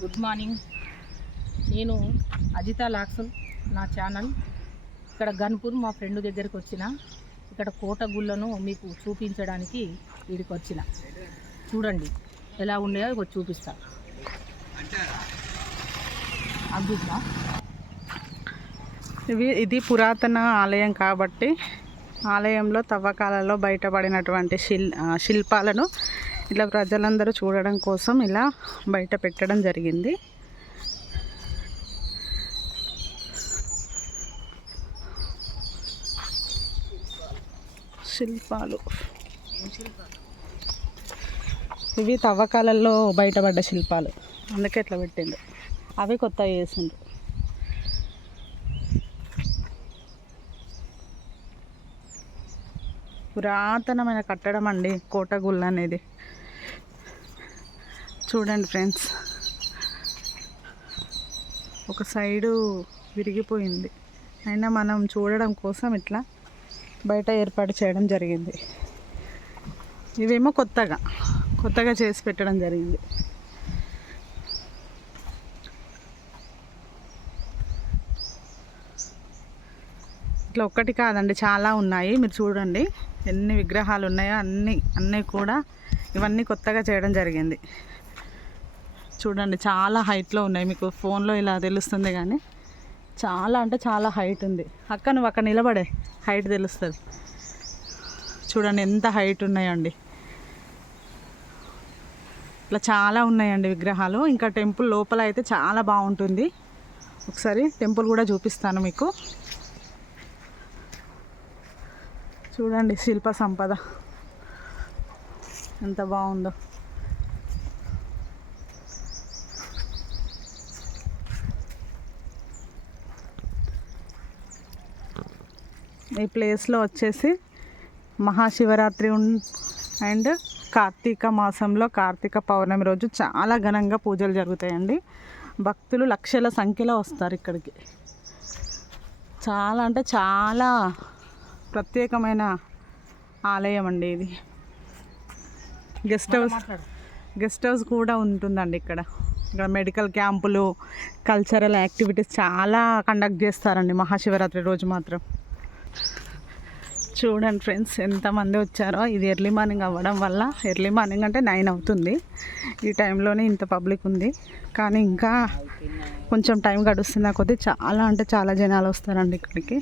Good morning. నేను అజిత లాక్సన్ నా channel. ఇక్కడ గన్పూర్ మా ఫ్రెండ్ దగ్గరికి వచ్చిన ఇక్కడ కోట గుళ్ళను మీకు చూపించడానికి వీడికి వచ్చిన. చూడండి ఎలా ఉన్నాయో ఇక్కడ చూపిస్తా. అద్భుతా ఇవి ఇది పురాతన ఆలయం కాబట్టి ఆలయంలో తవ్వకాలలో బయటపడినటువంటి శిల్ శిల్పాలను ఇలా ప్రజలందరూ చూడడం కోసం ఇలా బయట పెట్టడం జరిగింది. శిల్పాలు. ఇవి తవ్వకాలలో బయటపడ్డ శిల్పాలు. అందుకే ఇట్లా పెట్టిండు. అవి కొత్తగా చేసిండ్రు పురాతనమైన కట్టడం అండి కోటగుళ్ళు అనేది చూడండి ఫ్రెండ్స్. ఒక సైడు విరిగిపోయింది. అయినా మనం చూడడం కోసం ఇట్లా బయట ఏర్పాటు చేయడం జరిగింది. ఇవేమో కొత్తగా కొత్తగా చేసి పెట్టడం జరిగింది. ఇట్లా ఒక్కటి కాదండి చాలా ఉన్నాయి. మీరు చూడండి ఎన్ని విగ్రహాలు ఉన్నాయో అన్నీ అన్నీ కూడా ఇవన్నీ కొత్తగా చేయడం జరిగింది. చూడండి చాలా హైట్లో ఉన్నాయి మీకు. ఫోన్లో ఇలా తెలుస్తుంది కానీ చాలా అంటే చాలా హైట్ ఉంది. అక్క నువ్వు అక్కడ నిలబడే. హైట్ తెలుస్తుంది. చూడండి ఎంత హైట్ ఉన్నాయండి. ఇట్లా చాలా ఉన్నాయండి విగ్రహాలు. ఇంకా టెంపుల్ లోపల అయితే చాలా బాగుంటుంది. ఒకసారి టెంపుల్ కూడా చూపిస్తాను మీకు. చూడండి శిల్ప సంపద. ఎంత బాగుందో. ఈ ప్లేస్లో వచ్చేసి మహాశివరాత్రి ఉన్- అండ్ కార్తీక మాసంలో కార్తీక పౌర్ణమి రోజు చాలా ఘనంగా పూజలు జరుగుతాయండి. భక్తులు లక్షల సంఖ్యలో వస్తారు ఇక్కడికి. చాలా అంటే చాలా ప్రత్యేకమైన ఆలయం అండి ఇది. గెస్ట్ హౌస్ గెస్ట్ హౌస్ కూడా ఉంటుందండి ఇక్కడ. ఇక్కడ మెడికల్ క్యాంపులు కల్చరల్ యాక్టివిటీస్ చాలా కండక్ట్ చేస్తారండి మహాశివరాత్రి రోజు మాత్రం. చూడండి ఫ్రెండ్స్ ఎంతమంది వచ్చారో. ఇది ఎర్లీ మార్నింగ్ అవ్వడం వల్ల ఎర్లీ మార్నింగ్ అంటే నైన్ అవుతుంది. ఈ టైంలోనే ఇంత పబ్లిక్ ఉంది. కానీ ఇంకా కొంచెం టైం గడుస్తున్న కొద్దీ చాలా అంటే చాలా జనాలు వస్తారండి ఇక్కడికి.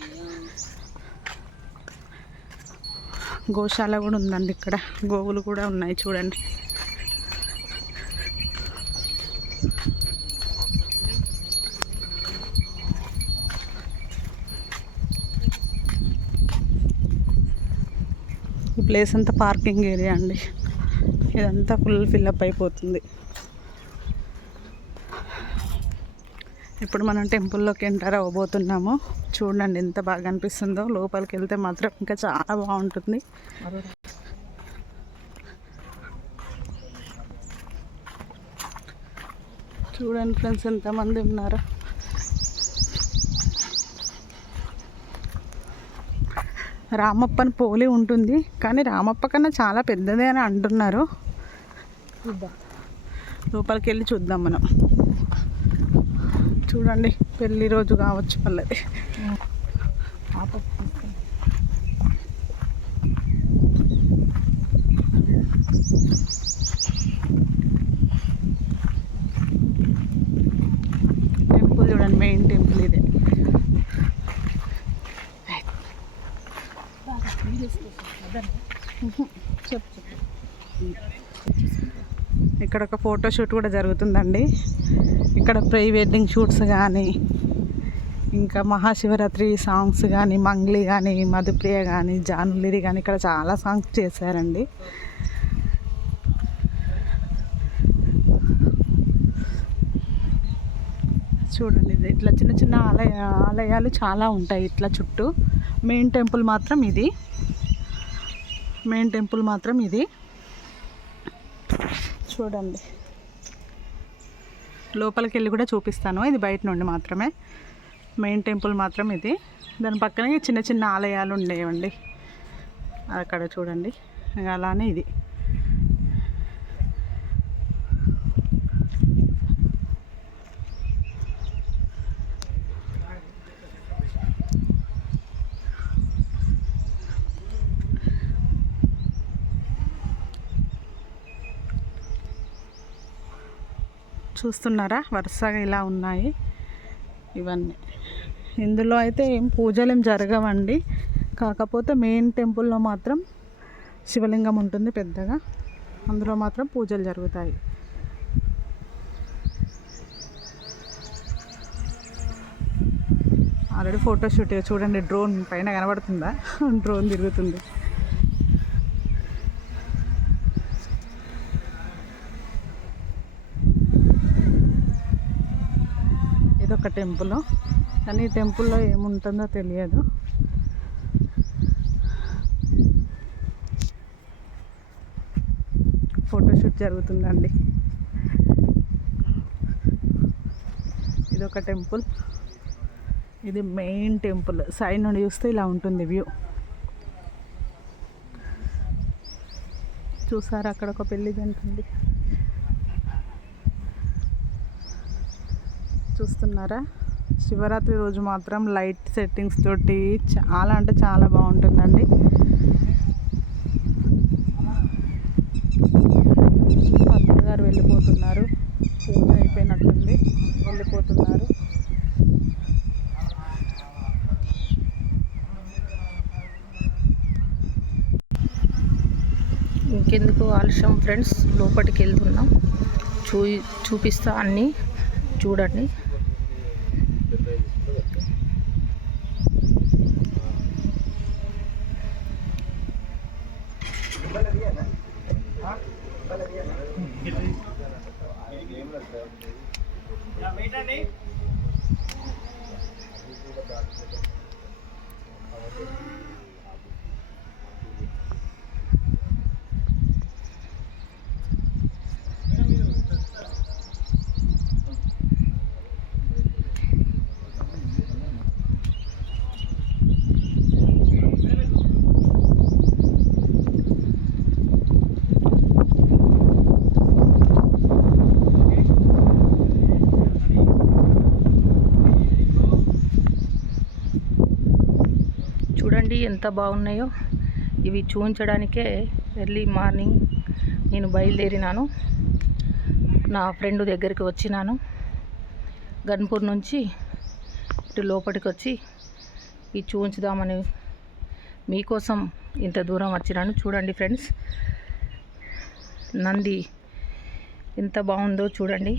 గోశాల కూడా ఉందండి ఇక్కడ. గోవులు కూడా ఉన్నాయి చూడండి. ప్లేస్ అంతా పార్కింగ్ ఏరియా అండి. ఇదంతా ఫుల్ ఫిల్అప్ అయిపోతుంది. ఇప్పుడు మనం టెంపుల్లోకి ఎంటర్ అవ్వబోతున్నాము. చూడండి ఎంత బాగా అనిపిస్తుందో. లోపలికి వెళ్తే మాత్రం ఇంకా చాలా బాగుంటుంది. చూడండి ఫ్రెండ్స్ ఎంతమంది ఉన్నారు. రామప్పని పోలి ఉంటుంది. కానీ రామప్ప కన్నా చాలా పెద్దదే అని అంటున్నారు. లోపలికి వెళ్ళి చూద్దాం మనం. చూడండి పెళ్ళి రోజు కావచ్చు వాళ్ళది పాప తీసుకొని. టెంపుల్ చూడండి మెయిన్ టెంపుల్ ఇదే చెప్పు. ఇక్కడ ఒక ఫోటోషూట్ కూడా జరుగుతుందండి. ఇక్కడ ప్రీ వెడ్డింగ్ షూట్స్ కానీ ఇంకా మహాశివరాత్రి సాంగ్స్ కానీ మంగ్లీ కానీ మధుప్రియ కానీ జానులిరి కానీ ఇక్కడ చాలా సాంగ్స్ చేశారండి. చూడండి ఇట్లా చిన్న చిన్న ఆలయ ఆలయాలు చాలా ఉంటాయి ఇట్లా చుట్టూ. మెయిన్ టెంపుల్ మాత్రం ఇది. మెయిన్ టెంపుల్ మాత్రం ఇది. చూడండి. లోపలికి వెళ్ళి కూడా చూపిస్తాను. ఇది బయట నుండి మాత్రమే. మెయిన్ టెంపుల్ మాత్రం ఇది. దాని పక్కనే చిన్న చిన్న ఆలయాలు ఉండేవండి. అక్కడ చూడండి. అలానే ఇది. చూస్తున్నారా? వరుసగా ఇలా ఉన్నాయి. ఇవన్నీ. ఇందులో అయితే ఏం పూజలు ఏం జరగవండి. కాకపోతే మెయిన్ టెంపుల్లో మాత్రం శివలింగం ఉంటుంది పెద్దగా. అందులో మాత్రం పూజలు జరుగుతాయి. ఆల్రెడీ ఫోటోషూట్ చూడండి. డ్రోన్ పైన కనబడుతుందా? డ్రోన్ తిరుగుతుంది. ఇదొక టెంపుల్. కానీ ఈ టెంపుల్లో ఏముంటుందో తెలియదు. ఫోటోషూట్ జరుగుతుందండి. ఇదొక టెంపుల్. ఇది మెయిన్ టెంపుల్. సైడ్ నుండి చూస్తే ఇలా ఉంటుంది వ్యూ. చూసారా అక్కడ ఒక పెళ్ళి జంటుంది చూస్తున్నారా? శివరాత్రి రోజు మాత్రం లైట్ సెట్టింగ్స్ తోటి చాలా అంటే చాలా బాగుంటుందండి. భర్త గారు వెళ్ళిపోతున్నారు. పూజ అయిపోయినట్టుంది. వెళ్ళిపోతున్నారు. ఇంకెందుకు ఆలస్యం ఫ్రెండ్స్? లోపలికి వెళ్తున్నాం. చూ చూపిస్తా అన్నీ. చూడండి. చూడండి ఎంత బాగున్నాయో. ఇవి చూపించడానికే ఎర్లీ మార్నింగ్ నేను బయలుదేరినాను. నా ఫ్రెండ్ దగ్గరికి వచ్చినాను. గన్పూర్ నుంచి ఇటు లోపలికి వచ్చి ఇవి చూపించుదామని మీకోసం ఇంత దూరం వచ్చినాను. చూడండి ఫ్రెండ్స్ నంది ఎంత బాగుందో చూడండి.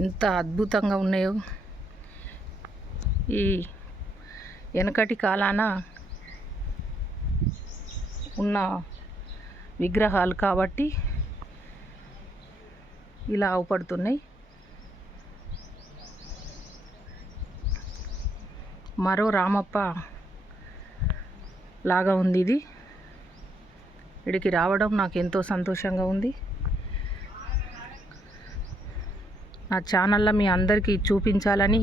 ఎంత అద్భుతంగా ఉన్నాయో. ఈ వెనకటి కాలాన ఉన్న విగ్రహాలు కాబట్టి ఇలా అవపడుతున్నాయి. మరో రామప్ప లాగా ఉంది ఇది. ఇక్కడికి రావడం నాకు ఎంతో సంతోషంగా ఉంది. నా ఛానల్లో మీ అందరికీ చూపించాలని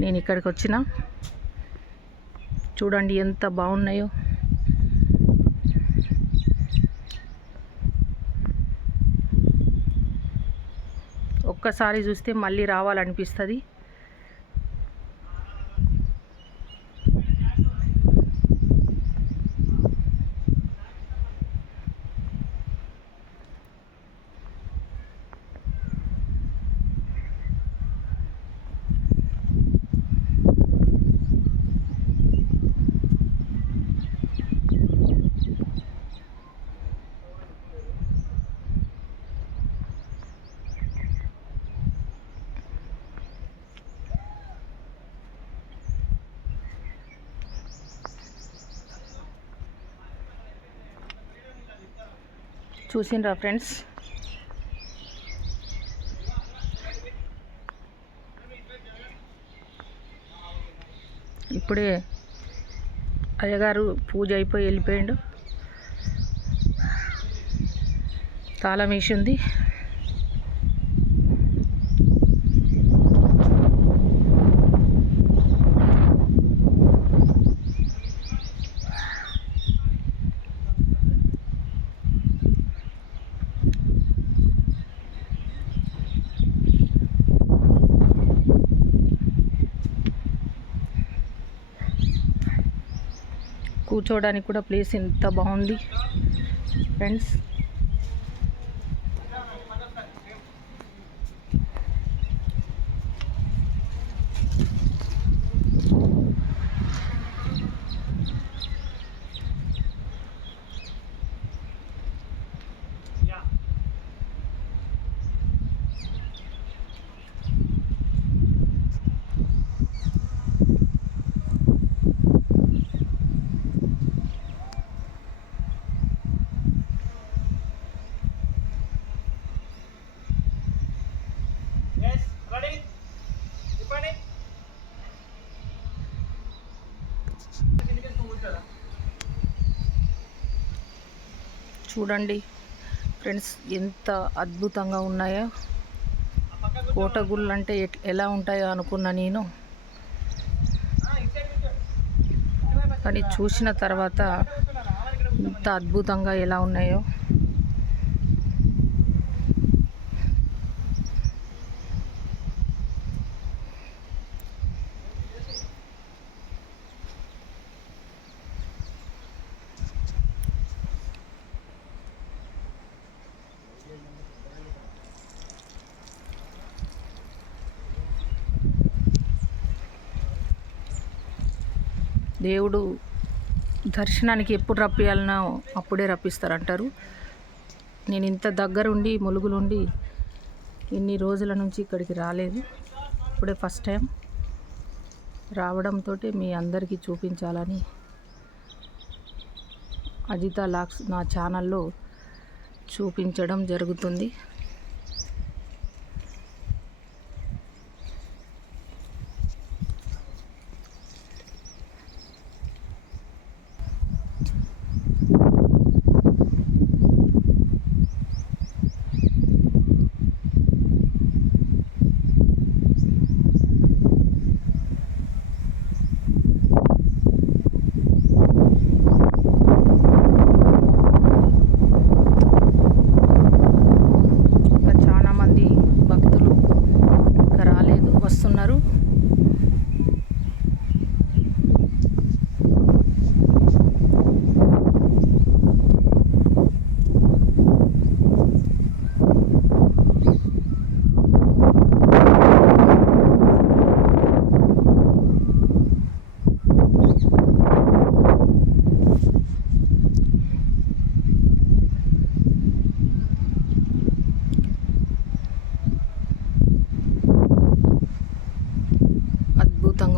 నేను ఇక్కడికి వచ్చిన. చూడండి ఎంత బాగున్నాయో. ఒక్కసారి చూస్తే మళ్ళీ రావాలనిపిస్తుంది. చూసిండ్రా ఫ్రెండ్స్. ఇప్పుడే అయ్యగారు పూజ అయిపోయి వెళ్ళిపోయిండు. తాళం వేసి ఉంది. కూర్చోవడానికి కూడా ప్లేస్ ఎంత బాగుంది. ఫ్రెండ్స్. చూడండి. ఫ్రెండ్స్ ఎంత అద్భుతంగా ఉన్నాయో? కోటగుళ్ళు అంటే ఎట్- ఎలా ఉంటాయో అనుకున్నా నేను. కానీ చూసిన తర్వాత ఇంత అద్భుతంగా ఎలా ఉన్నాయో. దేవుడు దర్శనానికి ఎప్పుడు రప్పియాలనో అప్పుడే రప్పిస్తారంటారు. నేను ఇంత దగ్గరుండి ములుగులుండి ఇన్ని రోజుల నుంచి ఇక్కడికి రాలేదు. ఇప్పుడే ఫస్ట్ టైం రావడంతో మీ అందరికీ చూపించాలని అజిత లాక్స్ నా ఛానల్లో చూపించడం జరుగుతుంది. Allô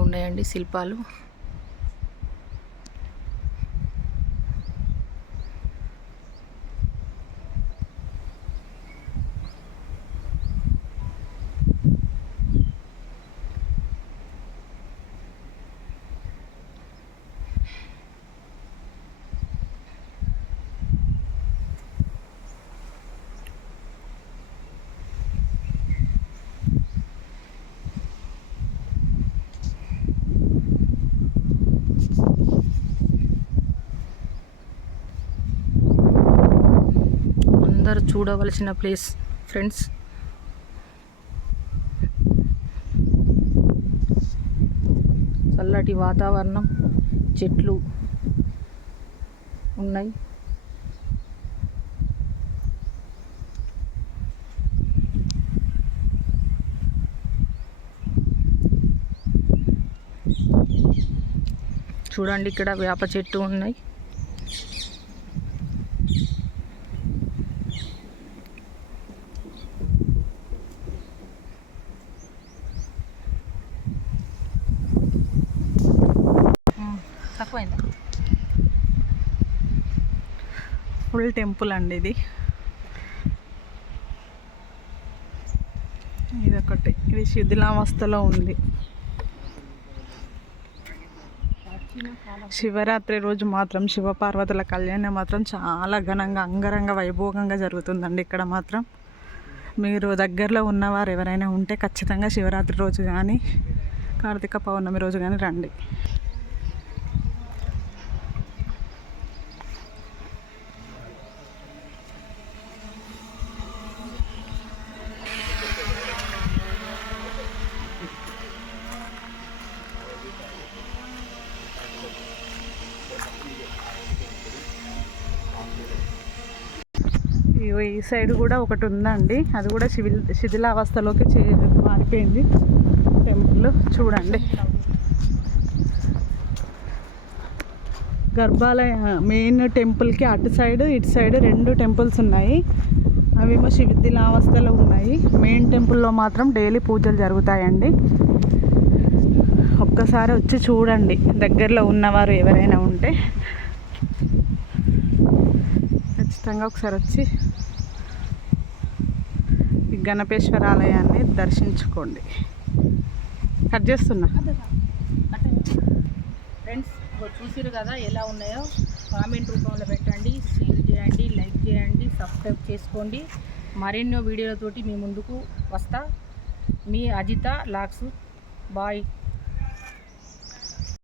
ఉన్నాయండి శిల్పాలు. చూడవలసిన ప్లేస్ ఫ్రెండ్స్. చల్లటి వాతావరణం చెట్లు ఉన్నాయి. చూడండి ఇక్కడ వేప చెట్టు ఉన్నాయి. ఫుల్ టెంపుల్ అండి ఇది. ఇదొకటి. ఇది శిథిలావస్థలో ఉంది. శివరాత్రి రోజు మాత్రం శివపార్వతుల కళ్యాణం మాత్రం చాలా ఘనంగా అంగరంగ వైభోగంగా జరుగుతుందండి ఇక్కడ మాత్రం. మీరు దగ్గరలో ఉన్నవారు ఎవరైనా ఉంటే ఖచ్చితంగా శివరాత్రి రోజు కానీ కార్తీక పౌర్ణమి రోజు కానీ రండి. ఈ సైడ్ కూడా ఒకటి ఉందండి అది కూడా శివి శిథిలావస్థలోకి చే మారిపోయింది. టెంపుల్ చూడండి. గర్భాలయ మెయిన్ టెంపుల్కి అటు సైడ్ ఇటు సైడ్ రెండు టెంపుల్స్ ఉన్నాయి. అవేమో శిథిలావస్థలో ఉన్నాయి. మెయిన్ టెంపుల్లో మాత్రం డైలీ పూజలు జరుగుతాయండి. ఒక్కసారి వచ్చి చూడండి. దగ్గరలో ఉన్నవారు ఎవరైనా ఉంటే. ఖచ్చితంగా ఒకసారి వచ్చి గణపేశ్వర ఆలయాన్ని దర్శించుకోండి. కట్ చేస్తున్నా. ఫ్రెండ్స్ చూసిరు కదా ఎలా ఉన్నాయో? కామెంట్ రూపంలో పెట్టండి షేర్ చేయండి లైక్ చేయండి సబ్స్క్రైబ్ చేసుకోండి. మరెన్నో వీడియోలతోటి మీ ముందుకు వస్తా. మీ అజిత లాక్స్ బాయ్.